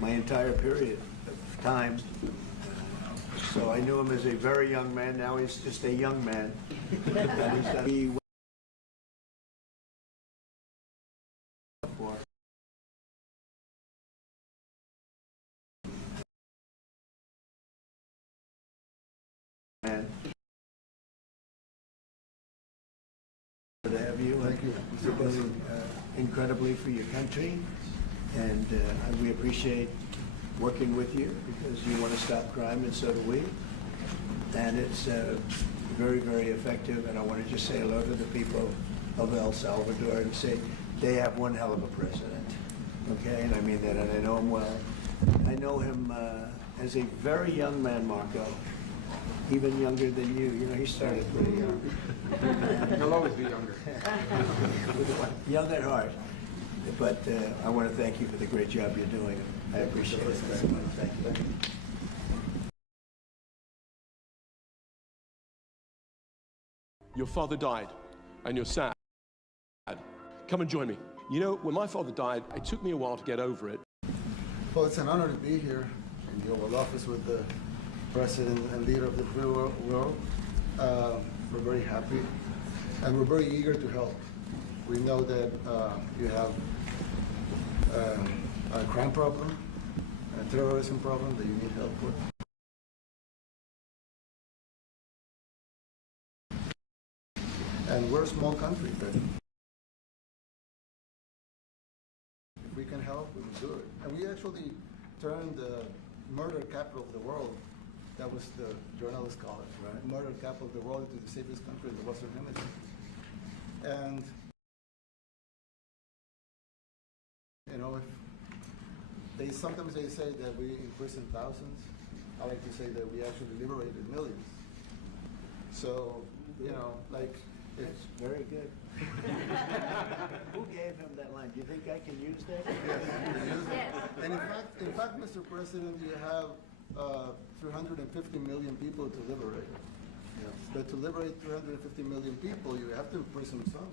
my entire period of time. So I knew him as a very young man. Now he's just a young man. He to have you. Thank you. You're doing incredibly for your country, and we appreciate working with you because you want to stop crime, and so do we. And it's very, very effective. And I want to just say hello to the people of El Salvador and say they have one hell of a president. Okay, and I mean that, and I know him well. I know him as a very young man, Marco. Even younger than you. You know, he started pretty young. He'll always be younger. Young at heart. But I want to thank you for the great job you're doing. I appreciate it very much. Thank you. Your father died, and you're sad. Come and join me. You know, when my father died, it took me a while to get over it. Well, it's an honor to be here in the Oval Office with the President and leader of the free world. We're very happy, and we're very eager to help. We know that you have a crime problem, a terrorism problem that you need help with. And we're a small country, but if we can help, we will do it. And we actually turned the murder capital of the world, that was the journalists call it, right? Murder capital of the world, into the safest country in the Western Hemisphere. And, you know, sometimes they say that we imprison thousands. I like to say that we actually liberated millions. So, you know, like, It's very good. Who gave him that line? Do you think I can use that? Yes. And in fact, Mr. President, you have 350 million people to liberate. Yes. But to liberate 350 million people, you have to imprison some.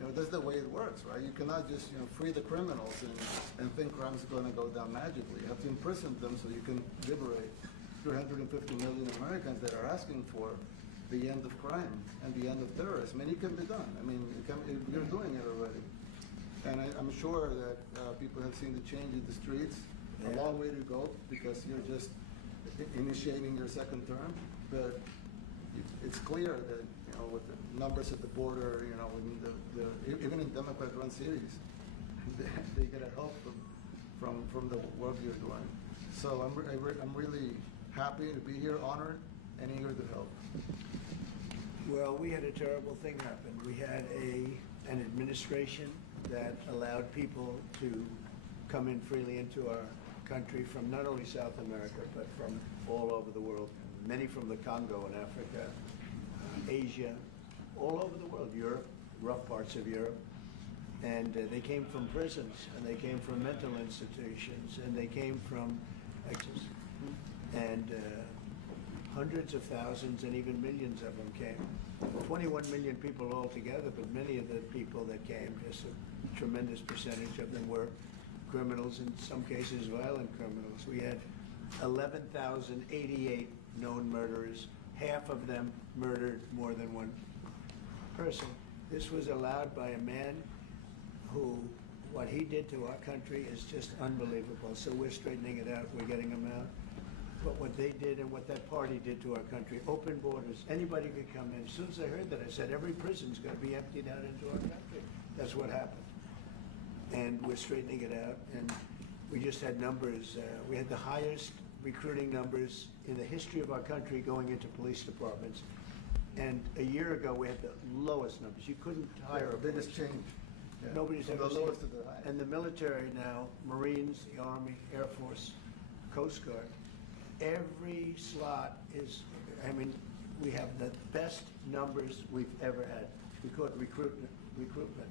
You know, that's the way it works, right? You cannot just, you know, free the criminals and think crime is going to go down magically. You have to imprison them so you can liberate 350 million Americans that are asking for the end of crime and the end of terrorism. And it can be done. I mean, you're doing it already. And I'm sure that people have seen the change in the streets. A long way to go because you're just initiating your second term. But it's clear that, you know, with the numbers at the border, you know, even in Democrat-run cities, they get a help from the work you're doing. So I'm really happy to be here, honored, and eager to help. Well, we had a terrible thing happen. We had an administration that allowed people to come in freely into our country from not only South America, but from all over the world, many from the Congo in Africa, Asia, all over the world, Europe, rough parts of Europe. And they came from prisons, and they came from mental institutions, and they came from and hundreds of thousands and even millions of them came. 21 million people altogether, but many of the people that came, just a tremendous percentage of them were criminals, in some cases violent criminals. We had 11,088 known murderers. Half of them murdered more than one person. This was allowed by a man who, what he did to our country is just unbelievable. So we're straightening it out, we're getting them out. But what they did and what that party did to our country, open borders, anybody could come in. As soon as I heard that, I said, every prison's going to be emptied out into our country. That's what happened. And we're straightening it out. And we just had numbers. We had the highest recruiting numbers in the history of our country going into police departments. And a year ago, we had the lowest numbers. You couldn't hire a biggest change. Yeah. Nobody's ever seen it. And the military now, Marines, the Army, Air Force, Coast Guard, every slot is, I mean, we have the best numbers we've ever had. We call it recruitment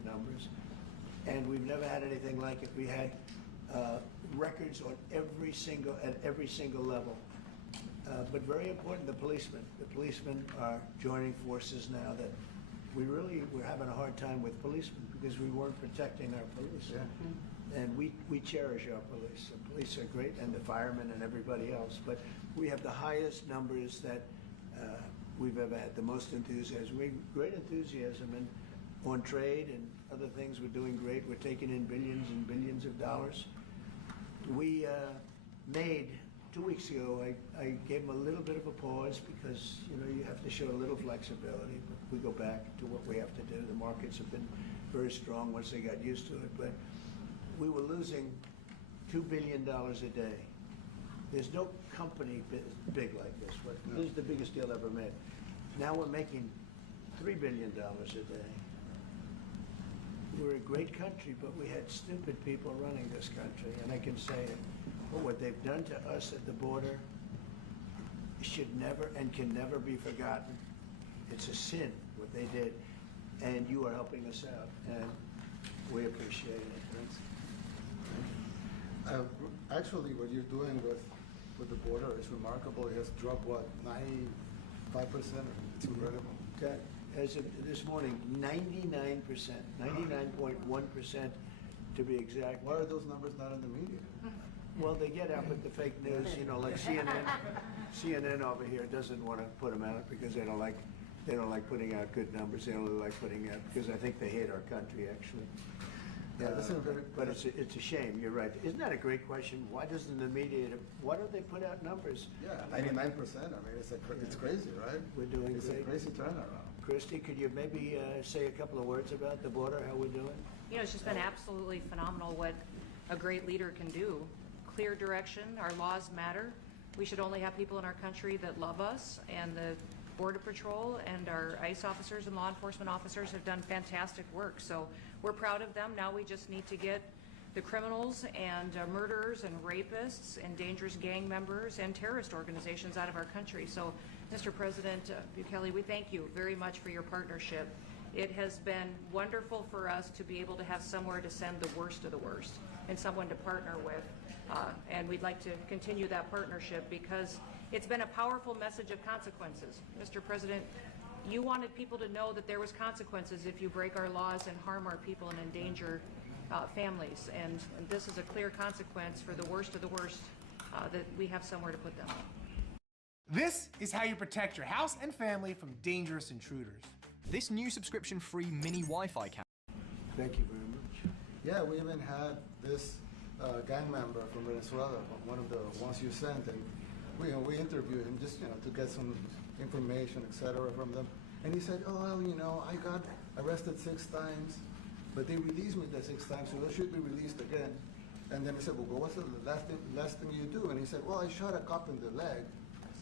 numbers. And we've never had anything like it. We had records on at every single level. But very important, the policemen. The policemen are joining forces now that we're having a hard time with policemen because we weren't protecting our police. Yeah. And we cherish our police. The police are great, and the firemen and everybody else. But we have the highest numbers that we've ever had, the most enthusiasm. Great enthusiasm on trade and other things. We're doing great. We're taking in billions and billions of dollars. We made, 2 weeks ago, I gave them a little bit of a pause because, you have to show a little flexibility. But we go back to what we have to do. The markets have been very strong once they got used to it. But we were losing $2 billion a day. There's no company big like this. But this is the biggest deal ever made. Now we're making $3 billion a day. We're a great country, but we had stupid people running this country, and I can say it. But what they've done to us at the border should never and can never be forgotten. It's a sin, what they did, and you are helping us out, and we appreciate it. Actually, what you're doing with the border is remarkable. It has dropped, what, 95%? It's incredible. Okay. As of this morning, 99%, 99.1% to be exact. Why are those numbers not in the media? Well, they get out with the fake news, like CNN over here doesn't want to put them out because they don't like putting out good numbers. They only like putting out because I think they hate our country, actually. Yeah, but it's a shame. You're right. Isn't that a great question? Why doesn't the media? Why don't they put out numbers? Yeah, 99%. I mean, it's crazy, right? We're doing it's great. It's a crazy turnaround. Christy, could you maybe say a couple of words about the border? How we're doing? It's just been absolutely phenomenal what a great leader can do. Clear direction. Our laws matter. We should only have people in our country that love us, and the Border Patrol and our ICE officers and law enforcement officers have done fantastic work. So we're proud of them. Now we just need to get the criminals and murderers and rapists and dangerous gang members and terrorist organizations out of our country. So, Mr. President Bukele, we thank you very much for your partnership. It has been wonderful for us to be able to have somewhere to send the worst of the worst and someone to partner with. And we'd like to continue that partnership because it's been a powerful message of consequences. Mr. President, you wanted people to know that there was consequences if you break our laws and harm our people and endanger families. And this is a clear consequence for the worst of the worst that we have somewhere to put them. This is how you protect your house and family from dangerous intruders. This new subscription-free mini Wi-Fi camera. Thank you very much. Yeah, we even had this gang member from Venezuela, one of the ones you sent, and we interviewed him just to get some information, etc. from them. And he said, oh, well, I got arrested 6 times, but they released me the 6 times, so I should be released again. And then I said, well, what's the last thing you do? And he said, well, I shot a cop in the leg,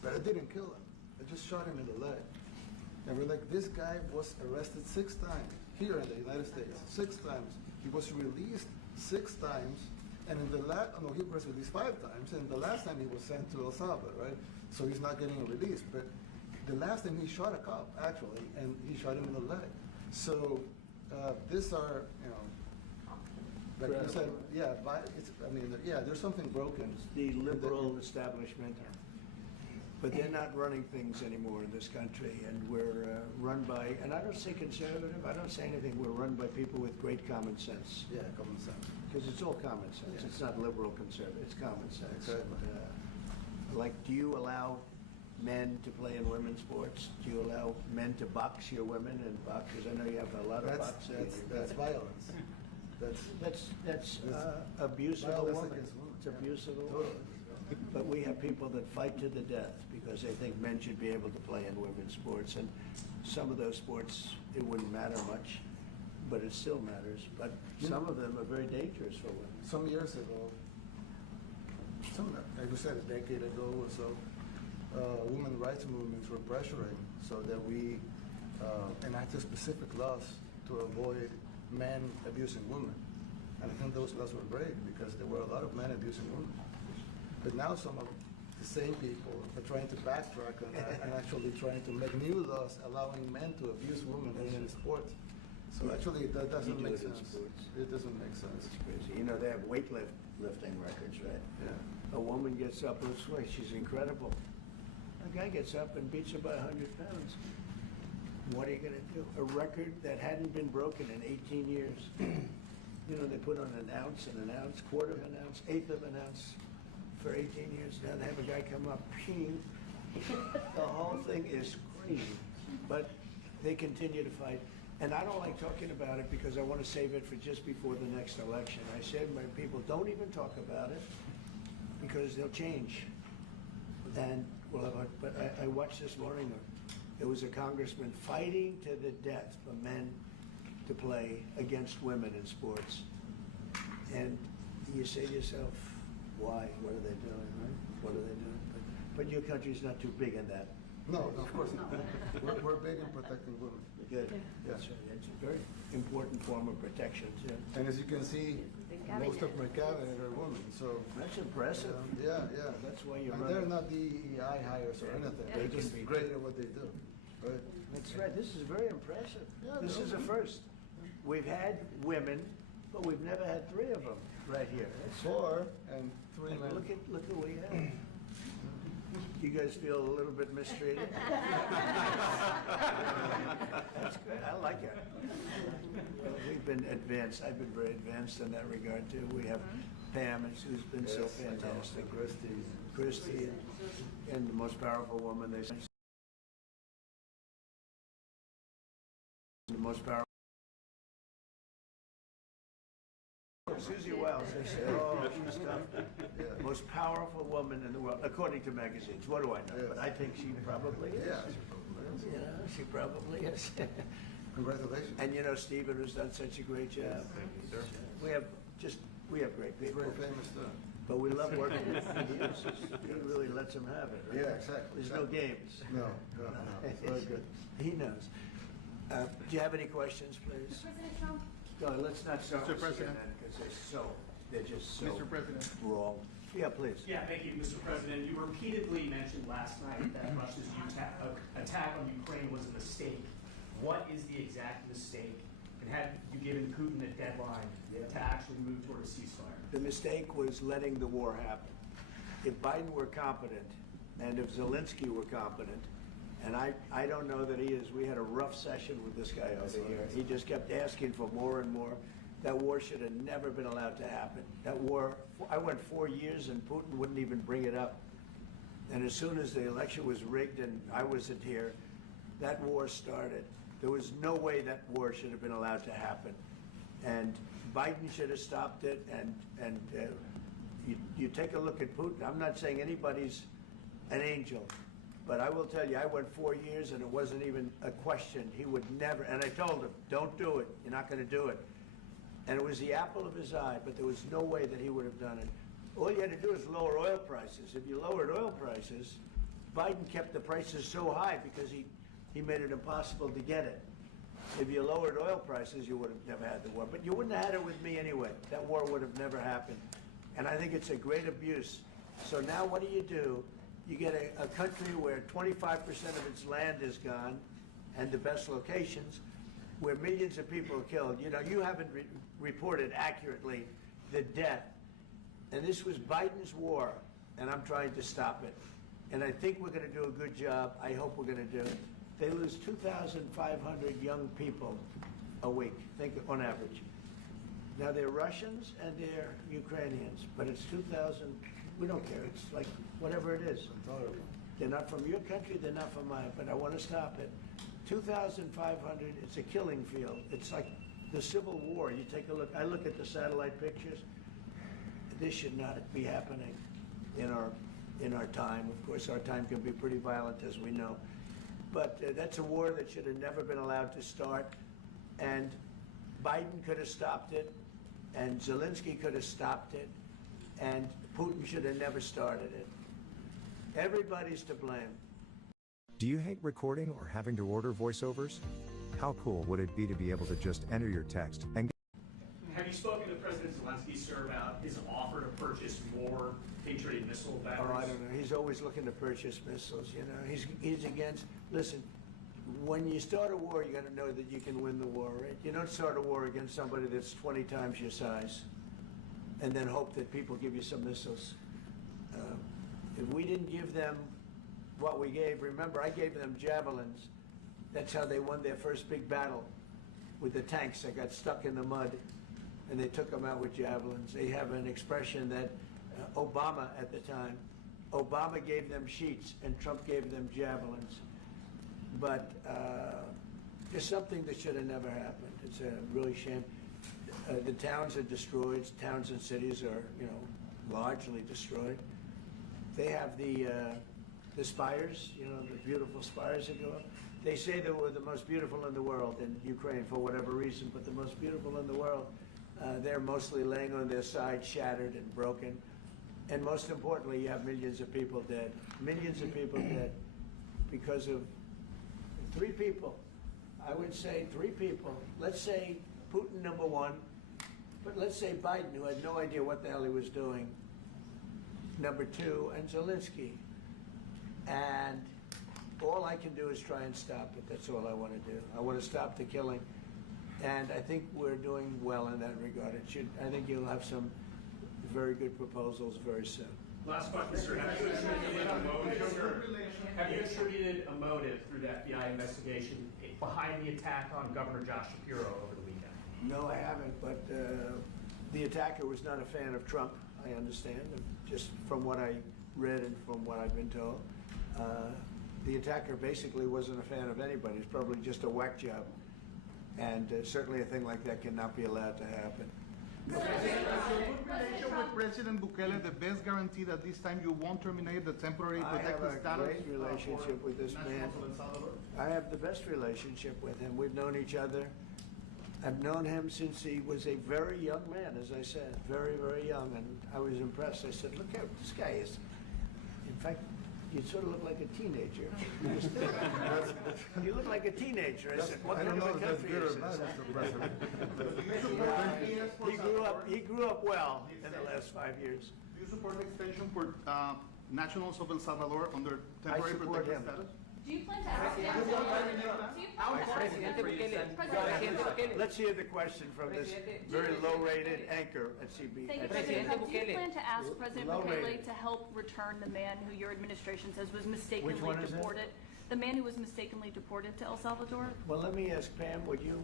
but I didn't kill him. I just shot him in the leg. And we're like, this guy was arrested 6 times here in the United States, 6 times. He was released 6 times, and in the he was released 5 times, and the last time he was sent to El Salvador, right? So he's not getting released. But the last time he shot a cop, actually, and he shot him in the leg. So these are, like you said, there's something broken. It's the liberal establishment. But they're not running things anymore in this country, and we're run by, and I don't say conservative, I don't say anything, we're run by people with great common sense. Yeah, common sense. Because it's all common sense. Yeah. It's not liberal conservative, it's common sense. Exactly. Like, do you allow men to play in women's sports? Do you allow men to box your women and box? Because I know you have a lot of boxing. That's violence. That's abuse of a violence woman. against women. It's abuse of a Totally. woman. But we have people that fight to the death because they think men should be able to play in women's sports. And some of those sports, it wouldn't matter much, but it still matters. But some of them are very dangerous for women. Some years ago, like you said, a decade ago or so, women rights movements were pressuring so that we enacted specific laws to avoid men abusing women. And I think those laws were great because there were a lot of men abusing women. But now some of the same people are trying to backtrack on that and actually trying to make new laws allowing men to abuse women in sports. So actually that doesn't make sense. It doesn't make sense. It's crazy. They have weightlifting records, right? Yeah. A woman gets up, lifts weights, she's incredible. A guy gets up and beats her by 100 pounds. What are you going to do? A record that hadn't been broken in 18 years. You know, they put on an ounce, quarter of an ounce, eighth of an ounce for 18 years. Now they have a guy come up, ping. The whole thing is crazy. But they continue to fight. And I don't like talking about it because I want to save it for just before the next election. I said to my people, don't even talk about it because they'll change. And we'll have but I watched this morning, there was a congressman fighting to the death for men to play against women in sports. And you say to yourself, why? What are they doing, right? What are they doing? But your country's not too big in that. No, of course not. We're big in protecting women. Good. That's right. It's a very important form of protection, too. And as you can see, most of my cabinet are women, so. That's impressive. Yeah. That's why you're And running. they're not DEI hires or anything. They're just great at what they do. Right? That's right. This is very impressive. Yeah, This is a first. We've had women, but we've never had three of them right here. That's 4 and 3 And men. look what we have. You guys feel a little bit mistreated? That's good. I like it. We've been advanced. I've been very advanced in that regard too. We have Pam, who's been so fantastic. Christy, and the most powerful woman they say. The most powerful. Susie Wells, they say, oh, she's tough. Most powerful woman in the world, according to magazines. What do I know? But I think she probably is. Yeah. You know, she probably is. Congratulations. And you know, Stephen, who's done such a great job. We have great He's people. very famous too. But we love working with him. He really lets them have it, right? Yeah, exactly. There's no games. No. It's very good. He knows. Do you have any questions, please? President Trump? No, let's not start Mr. with President. CNN because they're just so Mr. President. wrong. Yeah, please. Yeah, thank you, Mr. President. You repeatedly mentioned last night that Russia's attack on Ukraine was a mistake. What is the exact mistake? And have you given Putin a deadline to actually move toward a ceasefire? The mistake was letting the war happen. If Biden were competent, and if Zelensky were competent, and I don't know that he is. We had a rough session with this guy over here. He just kept asking for more and more. That war should have never been allowed to happen. That war, I went 4 years and Putin wouldn't even bring it up. And as soon as the election was rigged and I wasn't here, that war started. There was no way that war should have been allowed to happen. And Biden should have stopped it. And you take a look at Putin. I'm not saying anybody's an angel. But I will tell you, I went 4 years and it wasn't even a question. He would never, and I told him, don't do it. You're not going to do it. And it was the apple of his eye, but there was no way that he would have done it. All you had to do is lower oil prices. If you lowered oil prices, Biden kept the prices so high because he made it impossible to get it. If you lowered oil prices, you would have never had the war. But you wouldn't have had it with me anyway. That war would have never happened. And I think it's a great abuse. So now what do? You get a country where 25% of its land is gone, and the best locations, where millions of people are killed. You know, you haven't reported accurately the death. And this was Biden's war, and I'm trying to stop it. And I think we're going to do a good job. I hope we're going to do it. They lose 2,500 young people a week, think on average. Now they're Russians and they're Ukrainians, but it's 2,000. We don't care. It's like whatever it is. They're not from your country. They're not from mine. But I want to stop it. 2,500. It's a killing field. It's like the Civil War. You take a look. I look at the satellite pictures. This should not be happening in our time. Of course, our time can be pretty violent, as we know. But that's a war that should have never been allowed to start. And Biden could have stopped it, and Zelensky could have stopped it, and Putin should have never started it. Everybody's to blame. Do you hate recording or having to order voiceovers? How cool would it be to be able to just enter your text and Have you spoken to President Zelensky, sir, about his offer to purchase more Patriot missile batteries? Oh, I don't know. He's always looking to purchase missiles, you know. He's against, listen, when you start a war, you got to know that you can win the war, right? You don't start a war against somebody that's 20 times your size and then hope that people give you some missiles. If we didn't give them what we gave, remember, I gave them javelins. That's how they won their first big battle with the tanks that got stuck in the mud. and they took them out with javelins. They have an expression that Obama at the time, Obama gave them sheets and Trump gave them javelins. But it's something that should have never happened. It's a really shame. The towns are destroyed. Towns and cities are, largely destroyed. They have the spires, the beautiful spires that go up. They say they were the most beautiful in the world in Ukraine for whatever reason, but the most beautiful in the world, they're mostly laying on their side, shattered and broken. And most importantly, you have millions of people dead. Millions of people dead because of 3 people. I would say 3 people. Let's say Putin, number 1, but let's say Biden, who had no idea what the hell he was doing, number 2, and Zelensky. And all I can do is try and stop it. That's all I want to do. I want to stop the killing. And I think we're doing well in that regard. I think you'll have some very good proposals very soon. Last question, sir. Have you attributed a motive through the FBI investigation behind the attack on Governor Josh Shapiro over the weekend? No, I haven't, but the attacker was not a fan of Trump, I understand, just from what I read and from what I've been told. The attacker basically wasn't a fan of anybody. It's probably just a whack job. And certainly a thing like that cannot be allowed to happen. Good relation with President Bukele, the best guarantee that this time you won't terminate the temporary protected status. I have a great relationship with this man. I have the best relationship with him. We've known each other. I've known him since he was a very young man, as I said, very, very young, and I was impressed. I said, look how this guy is. In fact, you sort of look like a teenager. You look like a teenager. I said, what kind of a country is this? He grew up well in the last 5 years. Do you support the extension for nationals of El Salvador under temporary protected status? Do you plan to ask Let's hear the question from this very low-rated anchor at CB. Thank you, President. Do you plan to ask President Bukele to help return the man who your administration says was mistakenly deported? The man who was mistakenly deported to El Salvador? Well, let me ask Pam, would you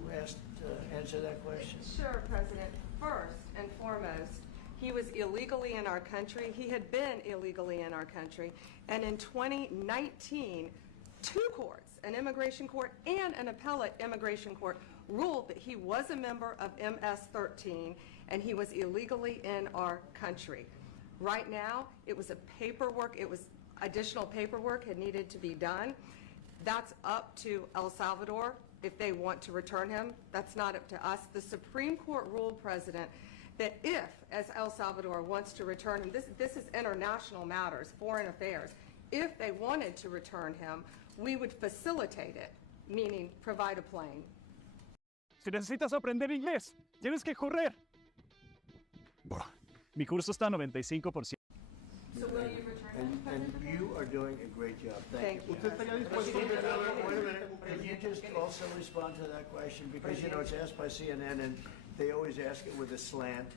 answer that question? Sure, President. First and foremost, he was illegally in our country. He had been illegally in our country. And in 2019, 2 courts, an immigration court and an appellate immigration court, ruled that he was a member of MS-13 and he was illegally in our country. Right now, it was additional paperwork had needed to be done. That's up to El Salvador if they want to return him. That's not up to us. The Supreme Court ruled, President, that if, as El Salvador wants to return him, this is international matters, foreign affairs, if they wanted to return him, we would facilitate it, meaning provide a plane. Si necesitas aprender inglés, tienes que correr. Mi curso está 95%. So will you return him, And you are doing a great job. Thank you. Usted estaría dispuesto Wait a minute. Can you just also respond to that question? Because, it's asked by CNN, and they always ask it with a slant,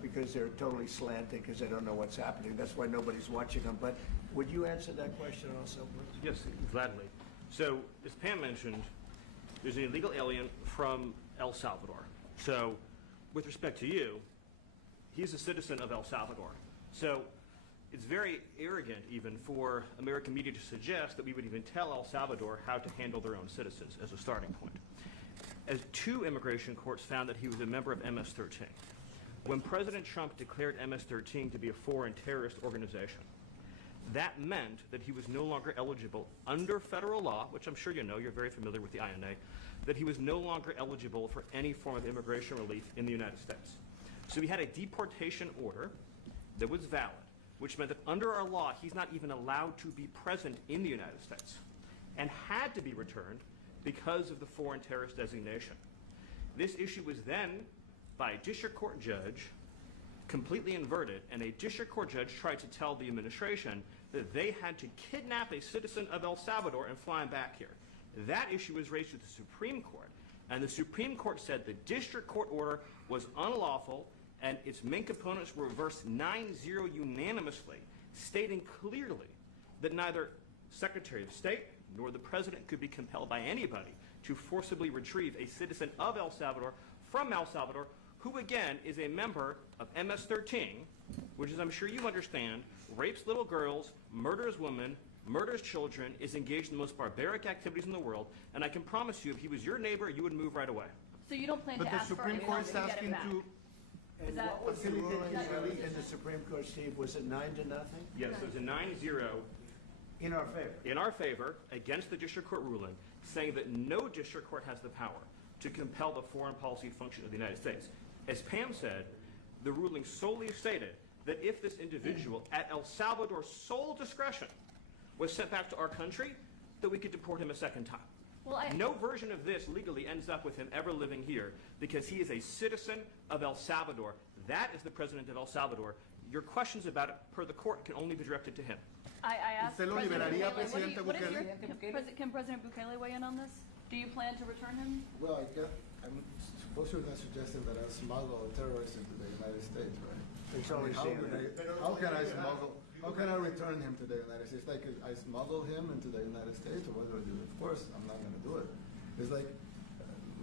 because they're totally slanted, because they don't know what's happening. That's why nobody's watching them. But would you answer that question also, please? Yes, gladly. So, as Pam mentioned, there's an illegal alien from El Salvador. So, with respect to you, he's a citizen of El Salvador. So, it's very arrogant even for American media to suggest that we would even tell El Salvador how to handle their own citizens as a starting point. As 2 immigration courts found that he was a member of MS-13. When President Trump declared MS-13 to be a foreign terrorist organization, that meant that he was no longer eligible under federal law, which I'm sure you know, you're very familiar with the INA, that he was no longer eligible for any form of immigration relief in the United States. So we had a deportation order that was valid, which meant that under our law, he's not even allowed to be present in the United States and had to be returned because of the foreign terrorist designation. This issue was then, by a district court judge, completely inverted, and a district court judge tried to tell the administration that they had to kidnap a citizen of El Salvador and fly him back here. That issue was raised to the Supreme Court, and the Supreme Court said the district court order was unlawful, and its main components were reversed 9-0 unanimously, stating clearly that neither Secretary of State nor the President could be compelled by anybody to forcibly retrieve a citizen of El Salvador from El Salvador who again is a member of MS-13, which, as I'm sure you understand, rapes little girls, murders women, murders children, is engaged in the most barbaric activities in the world, and I can promise you, if he was your neighbor, you would move right away. So you don't plan But to the ask for Supreme anyone Court's to get asking him back? to, And that- what was the ruling that your in the Supreme Court, Steve? Was it 9-0? Yes, it was a 9-0 In our favor? in our favor against the district court ruling, saying that no district court has the power to compel the foreign policy function of the United States. As Pam said, the ruling solely stated that if this individual, at El Salvador's sole discretion, was sent back to our country, that we could deport him a second time. Well, No version of this legally ends up with him ever living here because he is a citizen of El Salvador. That is the president of El Salvador. Your questions about it, per the court, can only be directed to him. I asked ¿Usted lo President liberaría, Bukele, Presidente what is Bukele? can President Bukele weigh in on this? Do you plan to return him? Well, I'm suppose you're not suggesting that I smuggle a terrorist into the United States, right? It's always How can I CNN. how can I return him to the United States? Like, I smuggle him into the United States, or what do I do? Of course, I'm not going to do it. It's like,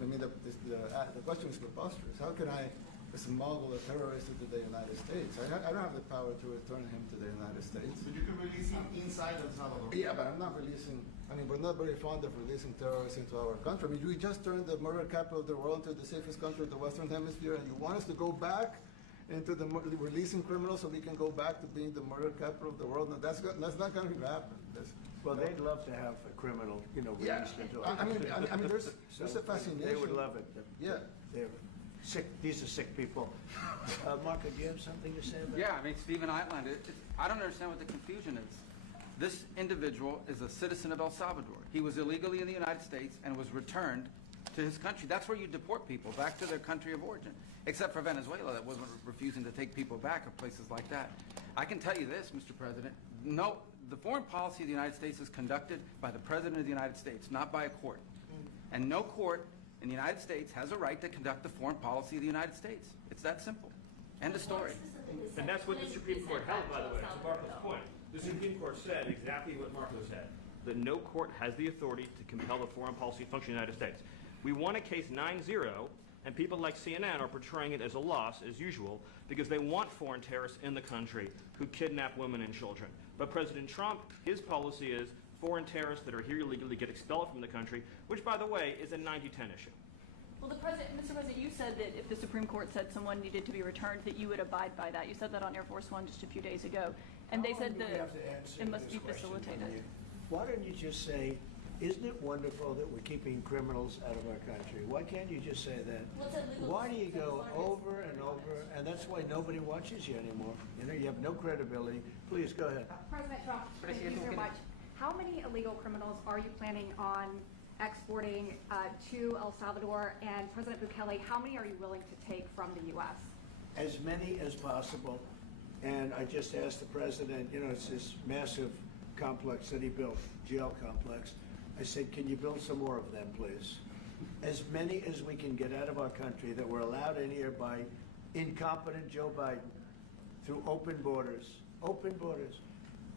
I mean, the question is preposterous. How can I smuggle a terrorist into the United States? I don't have the power to return him to the United States. but you can release him inside El Salvador. Yeah, but I'm not releasing, I mean, we're not very fond of releasing terrorists into our country. I mean, we just turned the murder capital of the world into the safest country of the Western Hemisphere, and you want us to go back into releasing criminals so we can go back to being the murder capital of the world? No, that's not going to happen. Well, they'd love to have a criminal, Yeah, released into I mean, there's So a fascination. They would love it. Yeah. They're sick, these are sick people. Marco, do you have something to say about that? Yeah, I mean, Stephen outlined it. I don't understand what the confusion is. This individual is a citizen of El Salvador. He was illegally in the United States and was returned to his country. That's where you deport people, back to their country of origin, except for Venezuela that wasn't refusing to take people back, or places like that. I can tell you this, Mr. President, no, the foreign policy of the United States is conducted by the President of the United States, not by a court. And no court in the United States has a right to conduct the foreign policy of the United States. It's that simple. End of story. And that's what the Supreme Court held, by the way, to Marco's point. The Supreme Court said exactly what Marco said, that no court has the authority to compel the foreign policy function of the United States. We won a case 9-0, and people like CNN are portraying it as a loss, as usual, because they want foreign terrorists in the country who kidnap women and children. But President Trump, his policy is foreign terrorists that are here illegally get expelled from the country, which, by the way, is a 90-10 issue. Well, Mr. President, you said that if the Supreme Court said someone needed to be returned, that you would abide by that. You said that on Air Force One just a few days ago, and they said that it must be facilitated. Why don't you just say, isn't it wonderful that we're keeping criminals out of our country? Why can't you just say that? Why do you go over and over, and that's why nobody watches you anymore? You have no credibility. Please, go ahead. President Trump, thank you very much. How many illegal criminals are you planning on exporting to El Salvador? And President Bukele, how many are you willing to take from the U.S.? As many as possible. And I just asked the president, it's this massive complex that he built, jail complex. I said, can you build some more of them, please? As many as we can get out of our country that were allowed in here by incompetent Joe Biden through open borders. Open borders.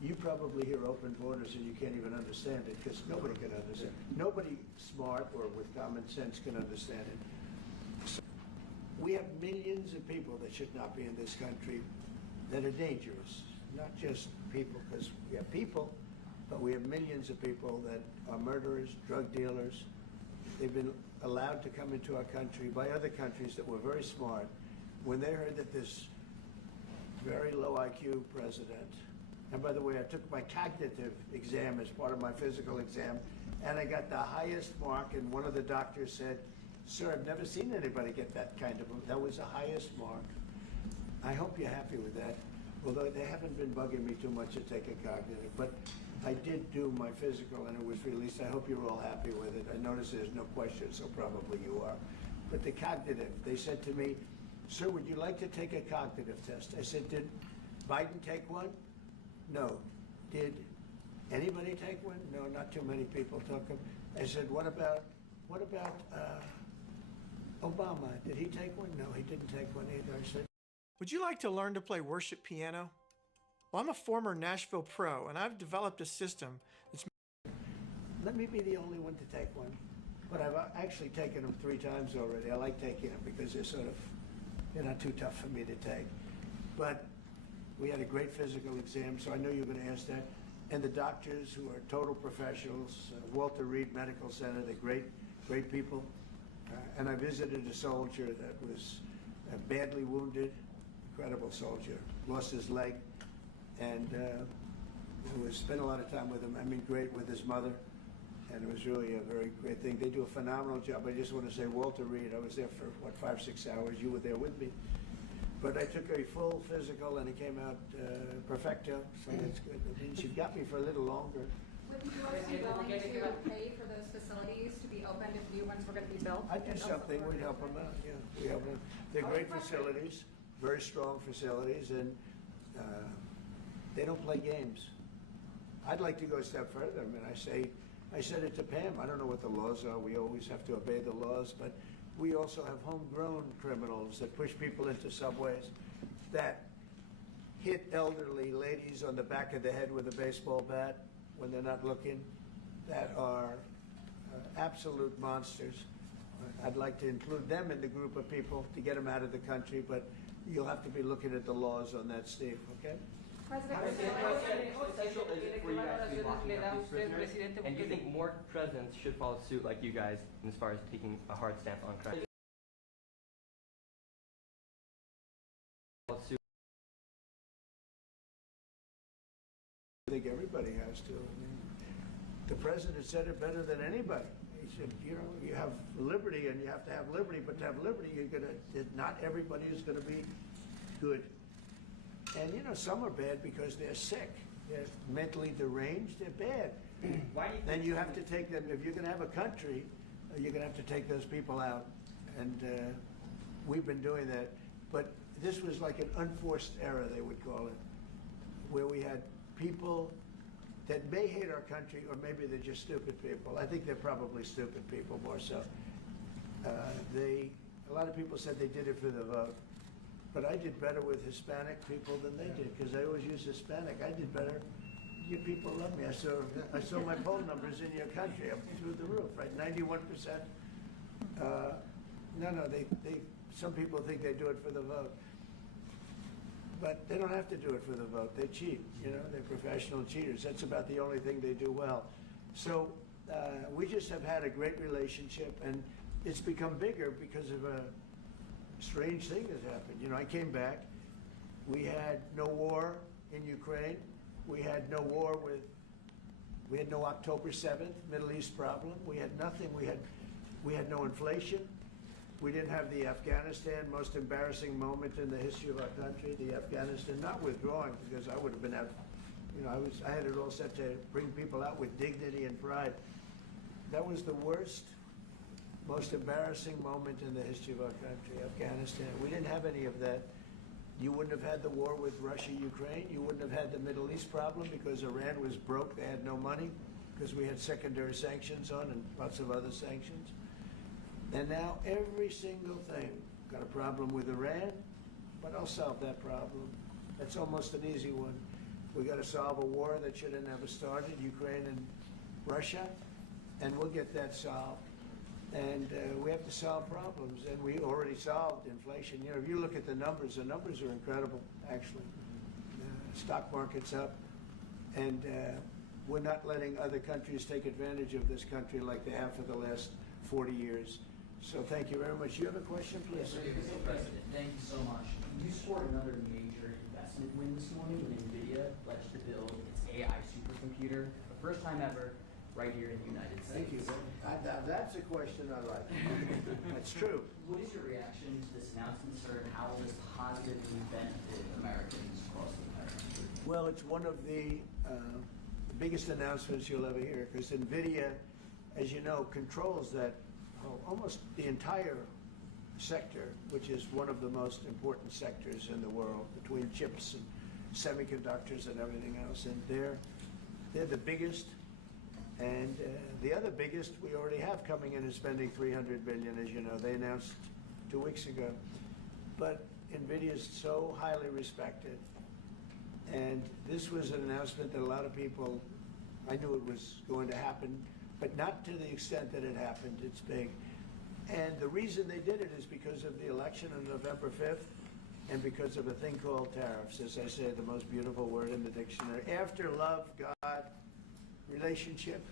You probably hear open borders and you can't even understand it because nobody can understand. Nobody smart or with common sense can understand it. So we have millions of people that should not be in this country that are dangerous. Not just people, because we have people, but we have millions of people that are murderers, drug dealers. They've been allowed to come into our country by other countries that were very smart. When they heard that this very low IQ president, and by the way, I took my cognitive exam as part of my physical exam, and I got the highest mark, and one of the doctors said, sir, I've never seen anybody get that kind of, that was the highest mark. I hope you're happy with that, although they haven't been bugging me too much to take a cognitive, but I did do my physical and it was released. I hope you're all happy with it. I notice there's no question, so probably you are. But the cognitive, they said to me, sir, would you like to take a cognitive test? I said, did Biden take one? No. Did anybody take one? No, not too many people took them. I said, what about Obama? Did he take one? No, he didn't take one either. I said, would you like to learn to play worship piano? Well, I'm a former Nashville pro, and I've developed a system that's... Let me be the only one to take one. But I've actually taken them 3 times already. I like taking them because they're sort of They're not too tough for me to take. But we had a great physical exam, so I know you're going to ask that. And the doctors who are total professionals, Walter Reed Medical Center, they're great people. And I visited a soldier that was badly wounded, incredible soldier, lost his leg, and spent a lot of time with him. I mean, great with his mother, and it was really a very great thing. They do a phenomenal job. I just want to say, Walter Reed, I was there for, what, 5-6 hours. You were there with me. But I took a full physical, and it came out perfecto, so that's good. I mean, she got me for a little longer. Would you also be willing to pay for those facilities to be opened if new ones were going to be built? I'd do something, we'd help them out, yeah. We help them. They're great facilities, very strong facilities, and they don't play games. I'd like to go a step further. I mean, I said it to Pam, I don't know what the laws are. We always have to obey the laws, but we also have homegrown criminals that push people into subways, that hit elderly ladies on the back of the head with a baseball bat when they're not looking, that are absolute monsters. I'd like to include them in the group of people to get them out of the country, but you'll have to be looking at the laws on that, Steve, okay? And do you think more presidents should follow suit like you guys as far as taking a hard stance on crime? I think everybody has to. I mean, the president said it better than anybody. He said, you know, you have liberty and you have to have liberty, but to have liberty, not everybody is going to be good. And, you know, some are bad because they're sick. They're mentally deranged. They're bad. Why do you Then you have to take them. If you're going to have a country, you're going to have to take those people out. And we've been doing that. But this was like an unforced error, they would call it, where we had people that may hate our country, or maybe they're just stupid people. I think they're probably stupid people more so. A lot of people said they did it for the vote. But I did better with Hispanic people than they did, because I always use Hispanic. I did better. You people love me. I saw my poll numbers in your country up through the roof, right? 91%. No, some people think they do it for the vote. But they don't have to do it for the vote. They cheat, you know, they're professional cheaters. That's about the only thing they do well. So we just have had a great relationship, and it's become bigger because of a strange thing has happened. You know, I came back. We had no war in Ukraine. We had no war we had no October 7th Middle East problem. We had nothing. We had no inflation. We didn't have the Afghanistan, most embarrassing moment in the history of our country, the Afghanistan, not withdrawing, because I would have been out, you know, I had it all set to bring people out with dignity and pride. That was the worst, most embarrassing moment in the history of our country, Afghanistan. We didn't have any of that. You wouldn't have had the war with Russia, Ukraine. You wouldn't have had the Middle East problem because Iran was broke. They had no money because we had secondary sanctions on and lots of other sanctions. And now every single thing, got a problem with Iran, but I'll solve that problem. That's almost an easy one. We got to solve a war that should have never started, Ukraine and Russia, and we'll get that solved. And we have to solve problems, and we already solved inflation. You know, if you look at the numbers are incredible, actually. Stock market's up, and we're not letting other countries take advantage of this country like they have for the last 40 years. So thank you very much. You have a question, please? Yes, Mr. President, thank you so much. You scored another major investment win this morning when NVIDIA pledged to build its AI supercomputer, the first time ever, right here in the United States. Thank you. That's a question I like. That's true. What is your reaction to this announcement, sir, and how will this positively benefit Americans across the country? Well, it's one of the biggest announcements you'll ever hear, because NVIDIA, as you know, controls that almost the entire sector, which is one of the most important sectors in the world, between chips and semiconductors and everything else. And they're the biggest. And the other biggest we already have coming in is spending $300 billion, as you know. They announced 2 weeks ago. But NVIDIA is so highly respected. And this was an announcement that a lot of people, I knew it was going to happen, but not to the extent that it happened. It's big. And the reason they did it is because of the election on November 5th and because of a thing called tariffs. As I say, the most beautiful word in the dictionary. After love, God, relationship.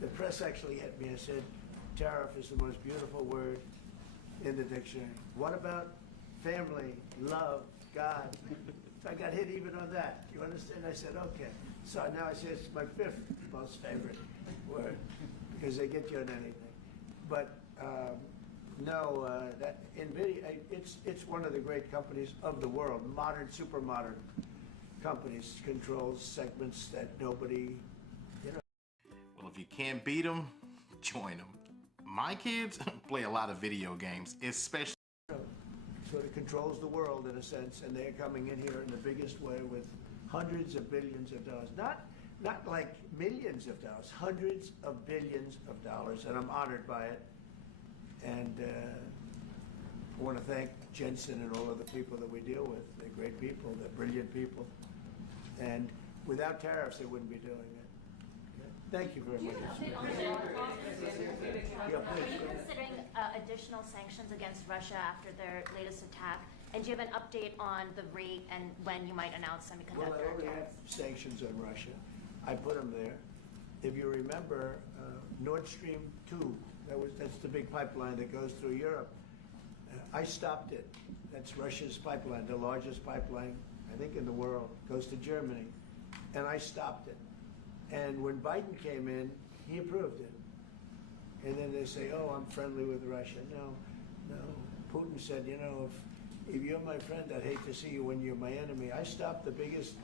The press actually hit me and said, tariff is the most beautiful word in the dictionary. What about family, love, God? So I got hit even on that. You understand? I said, okay. So now I say it's my 5th most favorite word because they get you on anything. But no, that NVIDIA, it's one of the great companies of the world, modern, super modern companies, controls segments that nobody, you know. Well, if you can't beat them, join them. My kids play a lot of video games, especially. Sort of controls the world in a sense, and they're coming in here in the biggest way with hundreds of billions of dollars. Not like millions of dollars, hundreds of billions of dollars, and I'm honored by it. And I want to thank Jensen and all of the people that we deal with. They're great people, they're brilliant people. And without tariffs, they wouldn't be doing it. Thank you very much. Are you considering additional sanctions against Russia after their latest attack? And do you have an update on the rate and when you might announce semiconductor Well, I already have tariffs? sanctions on Russia. I put them there. If you remember, Nord Stream 2, that's the big pipeline that goes through Europe. I stopped it. That's Russia's pipeline, the largest pipeline, I think, in the world. Goes to Germany. And I stopped it. And when Biden came in, he approved it. And then they say, oh, I'm friendly with Russia. No. Putin said, you know, if you're my friend, I'd hate to see you when you're my enemy. I stopped the biggest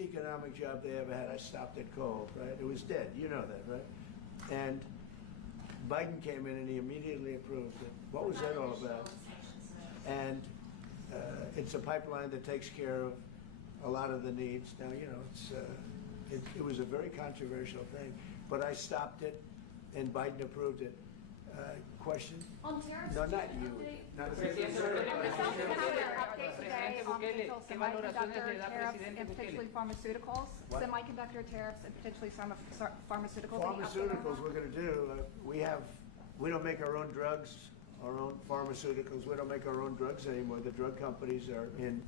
economic job they ever had. I stopped it cold, right? It was dead. You know that, right? And Biden came in and he immediately approved it. What was that all about? And it's a pipeline that takes care of a lot of the needs. Now, you know, it was a very controversial thing, but I stopped it, and Biden approved it. Question? On tariffs? No, not you. Not Semiconductor tariffs and potentially pharmaceuticals. What? Semiconductor tariffs and potentially pharmaceuticals. Pharmaceuticals we're going to do. We don't make our own drugs, our own pharmaceuticals. We don't make our own drugs anymore. The drug companies are in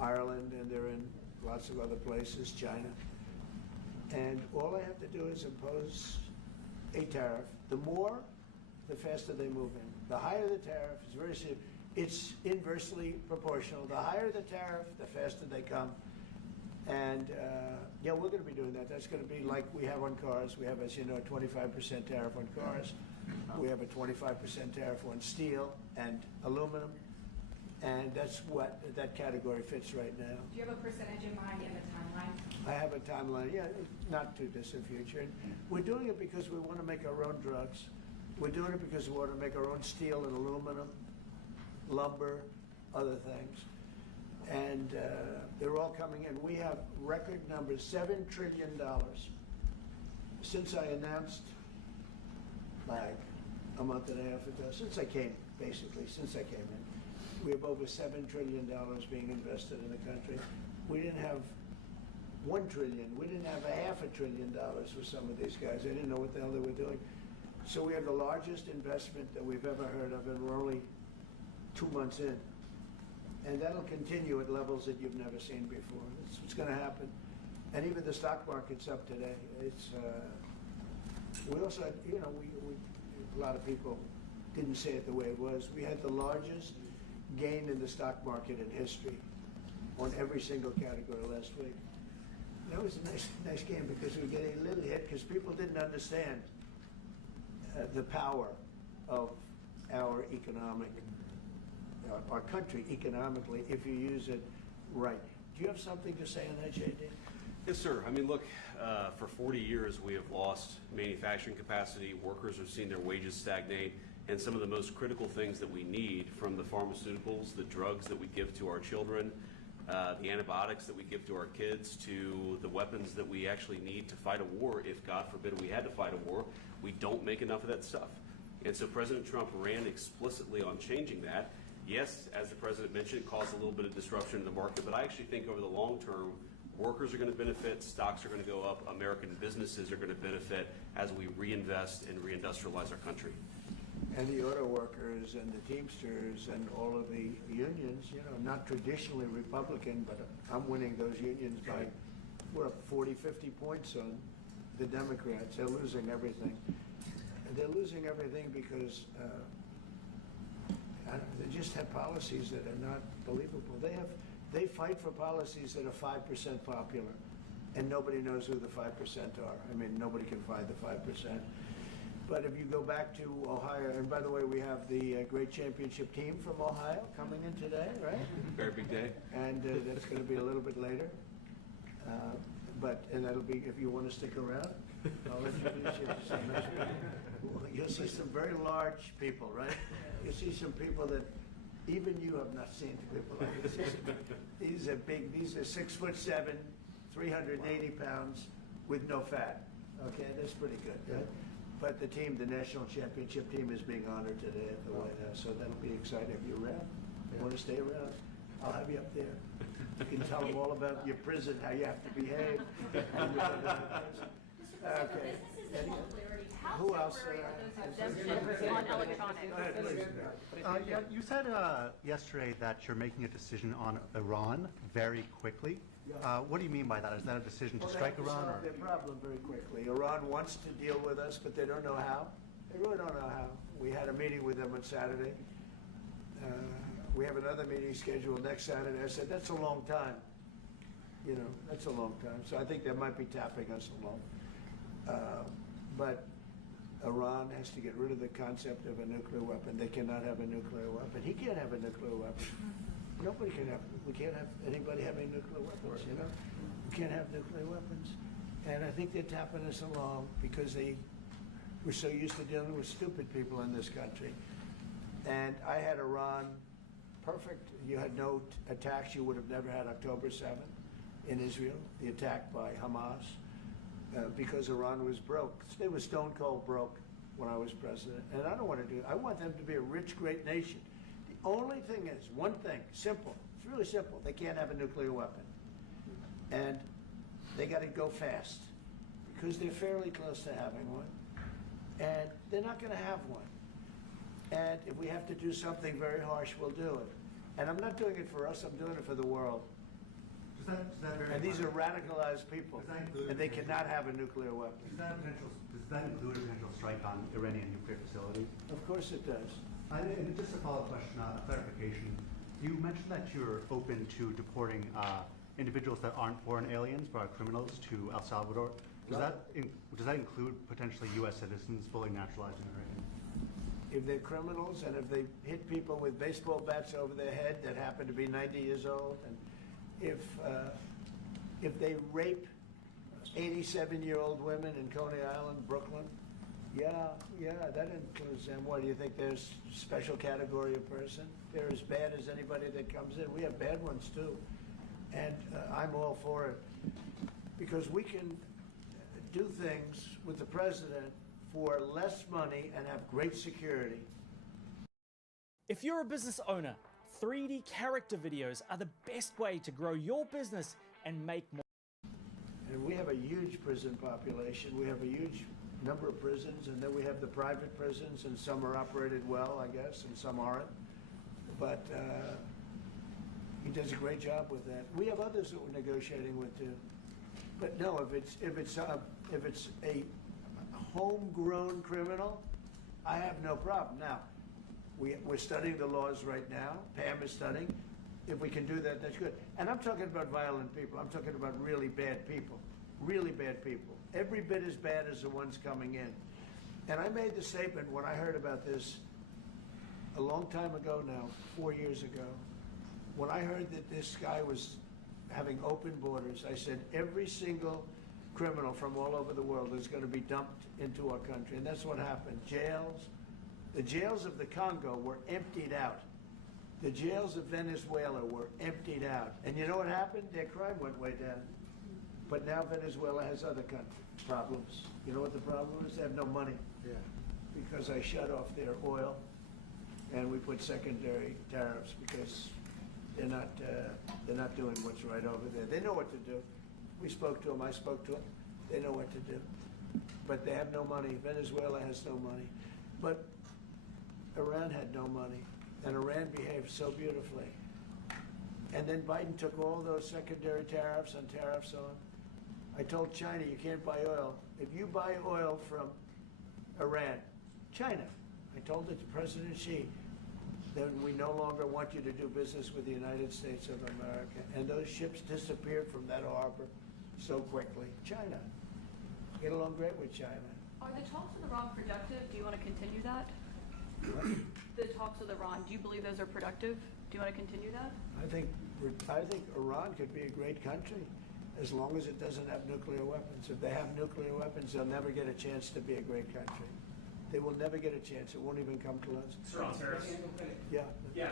Ireland and they're in lots of other places, China. And all I have to do is impose a tariff. The more, the faster they move in. The higher the tariff, it's very simple. It's inversely proportional. The higher the tariff, the faster they come. And yeah, we're going to be doing that. That's going to be like we have on cars. We have, as you know, a 25% tariff on cars. We have a 25% tariff on steel and aluminum. And that's what that category fits right now. Do you have a percentage in mind and a timeline? I have a timeline, yeah, not too distant future. And we're doing it because we want to make our own drugs. We're doing it because we want to make our own steel and aluminum, lumber, other things. And they're all coming in. We have record numbers, $7 trillion. Since I announced, like a month and a half ago, since I came in, we have over $7 trillion being invested in the country. We didn't have $1 trillion. We didn't have $500 billion for some of these guys. They didn't know what the hell they were doing. So we have the largest investment that we've ever heard of, and we're only 2 months in. And that'll continue at levels that you've never seen before. That's what's going to happen. And even the stock market's up today. It's we also had, you know, a lot of people didn't say it the way it was. We had the largest gain in the stock market in history on every single category last week. That was a nice game because we were getting a little hit because people didn't understand the power of our economic, our country economically if you use it right. Do you have something to say on that, J.D.? Yes, sir. I mean, look, for 40 years we have lost manufacturing capacity. Workers have seen their wages stagnate. And some of the most critical things that we need, from the pharmaceuticals, the drugs that we give to our children, the antibiotics that we give to our kids, to the weapons that we actually need to fight a war, if God forbid we had to fight a war, we don't make enough of that stuff. And so President Trump ran explicitly on changing that. Yes, as the President mentioned, it caused a little bit of disruption in the market, but I actually think over the long term, workers are going to benefit, stocks are going to go up, American businesses are going to benefit as we reinvest and reindustrialize our country. And the auto workers and the Teamsters and all of the unions, you know, not traditionally Republican, but I'm winning those unions by, we're up 40, 50 points on the Democrats. They're losing everything. And they're losing everything because they just have policies that are not believable. They fight for policies that are 5% popular, and nobody knows who the 5% are. I mean, nobody can find the 5%. But if you go back to Ohio, and by the way, we have the great championship team from Ohio coming in today, right? Very big day. And that's going to be a little bit later. And that'll be, if you want to stick around, I'll introduce you to some nice people. You'll see some very large people, right? You'll see some people that even you have not seen people like this. These are big, these are 6'7", 380 pounds with no fat. Okay, that's pretty good, right? But the team, the national championship team, is being honored today at the White House, so that'll be exciting. If you're around, you want to stay around, I'll have you up there. You can tell them all about your prison, how you have to behave. Okay. Who else? On electronics. Yeah, you said yesterday that you're making a decision on Iran very quickly. What do you mean by that? Is that a decision to strike Iran? They have to solve their problem very quickly. Iran wants to deal with us, but they don't know how. They really don't know how. We had a meeting with them on Saturday. We have another meeting scheduled next Saturday. I said, that's a long time. You know, that's a long time. So I think they might be tapping us along. But Iran has to get rid of the concept of a nuclear weapon. They cannot have a nuclear weapon. He can't have a nuclear weapon. Nobody can have, we can't have anybody having nuclear weapons, you know? We can't have nuclear weapons. And I think they're tapping us along because we're so used to dealing with stupid people in this country. And I had Iran perfect. You had no attacks. You would have never had October 7th in Israel, the attack by Hamas, because Iran was broke. They were stone cold broke when I was president. And I don't want to do it. I want them to be a rich, great nation. The only thing is, one thing, simple. It's really simple. They can't have a nuclear weapon. And they got to go fast because they're fairly close to having one. And they're not going to have one. And if we have to do something very harsh, we'll do it. And I'm not doing it for us, I'm doing it for the world. And these are radicalized people, and they cannot have a nuclear weapon. Does that include a potential strike on Iranian nuclear facilities? Of course it does. And just a follow-up question, a clarification. You mentioned that you're open to deporting individuals that aren't foreign aliens but are criminals to El Salvador. Does that include potentially U.S. citizens fully naturalized in Iran? If they're criminals and if they hit people with baseball bats over their head that happen to be 90 years old, and if they rape 87-year-old women in Coney Island, Brooklyn, yeah, that includes them. What, do you think there's a special category of person? They're as bad as anybody that comes in. We have bad ones too. And I'm all for it because we can do things with the president for less money and have great security. If you're a business owner, 3D character videos are the best way to grow your business and make more. And we have a huge prison population. We have a huge number of prisons, and then we have the private prisons, and some are operated well, I guess, and some aren't. But he does a great job with that. We have others that we're negotiating with too. But no, if it's a homegrown criminal, I have no problem. Now, we're studying the laws right now. Pam is studying. If we can do that, that's good. And I'm talking about violent people. I'm talking about really bad people. Really bad people. Every bit as bad as the ones coming in. And I made the statement when I heard about this a long time ago now, 4 years ago. When I heard that this guy was having open borders, I said every single criminal from all over the world is going to be dumped into our country. And that's what happened. Jails. The jails of the Congo were emptied out. The jails of Venezuela were emptied out. And you know what happened? Their crime went way down. But now Venezuela has other problems. You know what the problem is? They have no money. Yeah. Because I shut off their oil and we put secondary tariffs because they're not doing what's right over there. They know what to do. We spoke to them. I spoke to them. They know what to do. But they have no money. Venezuela has no money. But Iran had no money, and Iran behaved so beautifully. And then Biden took all those secondary tariffs and tariffs on. I told China, you can't buy oil. If you buy oil from Iran, China, I told it to President Xi, then we no longer want you to do business with the United States of America. And those ships disappeared from that harbor so quickly. China. Get along great with China. Are the talks with Iran productive? Do you want to continue that? The talks with Iran, do you believe those are productive? Do you want to continue that? I think Iran could be a great country as long as it doesn't have nuclear weapons. If they have nuclear weapons, they'll never get a chance to be a great country. They will never get a chance. It won't even come close. Sir, on tariffs. Yeah. Yeah,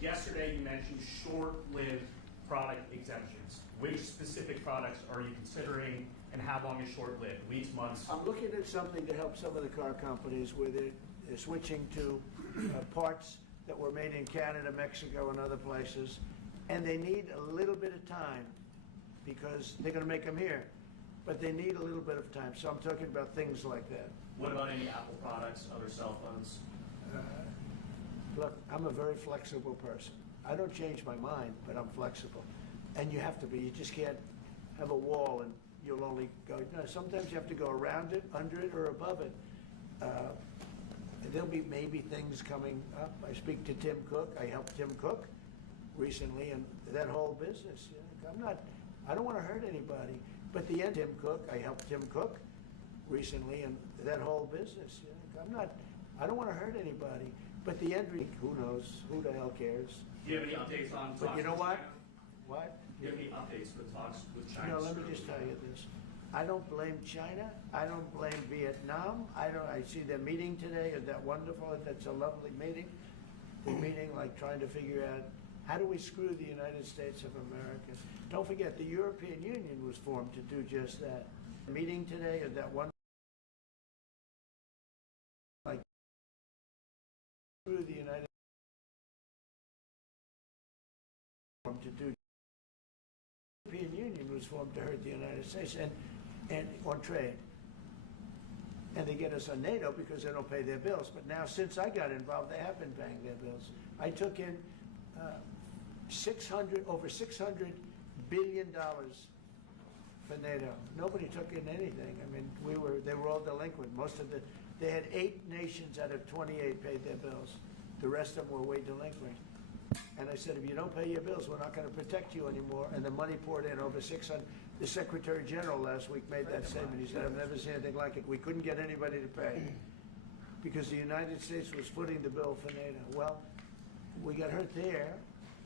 yesterday you mentioned short-lived product exemptions. Which specific products are you considering, and how long is short-lived? Weeks, months? I'm looking at something to help some of the car companies with it. They're switching to parts that were made in Canada, Mexico, and other places, and they need a little bit of time because they're going to make them here, but they need a little bit of time. So I'm talking about things like that. What about any Apple products, other cell phones? Look, I'm a very flexible person. I don't change my mind, but I'm flexible. And you have to be. You just can't have a wall and you'll only go. No, sometimes you have to go around it, under it, or above it. There'll be maybe things coming up. I speak to Tim Cook. I helped Tim Cook recently, and that whole business. I don't want to hurt anybody. But the end, Tim Cook. I helped Tim Cook recently, and that whole business. I don't want to hurt anybody. But the end, who knows? Who the hell cares? Do you have any updates on talks? But you know with what? China? What? Do you have any updates for talks with China? Let me just tell you this. I don't blame China. I don't blame Vietnam. I see their meeting today. Is that wonderful? That's a lovely meeting. They're meeting, like trying to figure out how do we screw the United States of America. Don't forget, the European Union was formed to do just that. The meeting today is that wonderful. Like screw the United States to do. The European Union was formed to hurt the United States and on trade. And they get us on NATO because they don't pay their bills. But now, since I got involved, they have been paying their bills. I took in over $600 billion for NATO. Nobody took in anything. I mean, they were all delinquent. They had 8 nations out of 28 paid their bills. The rest of them were way delinquent. And I said, if you don't pay your bills, we're not going to protect you anymore. And the money poured in over 600. The Secretary General last week made that statement. He said, I've never seen anything like it. We couldn't get anybody to pay because the United States was footing the bill for NATO. Well, we got hurt there,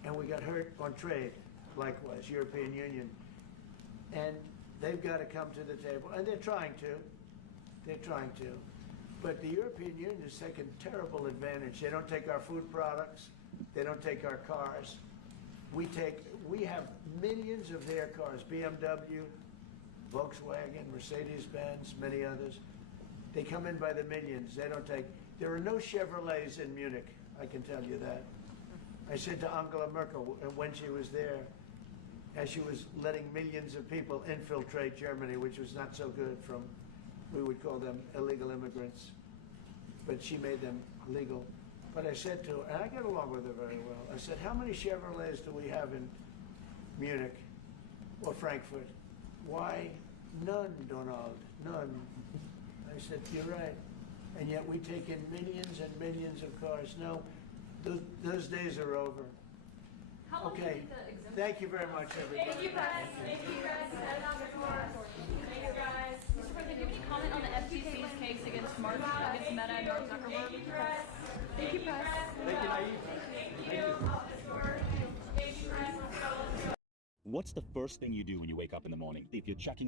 and we got hurt on trade, likewise, European Union. And they've got to come to the table, and they're trying to. They're trying to. But the European Union has taken terrible advantage. They don't take our food products. They don't take our cars. We have millions of their cars, BMW, Volkswagen, Mercedes-Benz, many others. They come in by the millions. They don't take, there are no Chevrolets in Munich, I can tell you that. I said to Angela Merkel when she was there, as she was letting millions of people infiltrate Germany, which was not so good from, we would call them illegal immigrants, but she made them legal. But I said to her, and I get along with her very well, I said, how many Chevrolets do we have in Munich or Frankfurt? Why, none, Donald, none. I said, you're right. And yet we take in millions and millions of cars. No, those days are over. Okay, thank you very much, everybody. Thank you, guys. Thank you, guys. Thank you, guys. Mr. President, do you have any comment on the FTC's case against Meta and Mark Zuckerberg? Thank you, press. Thank you, Nayib. Thank you. What's the first thing you do when you wake up in the morning? If you're checking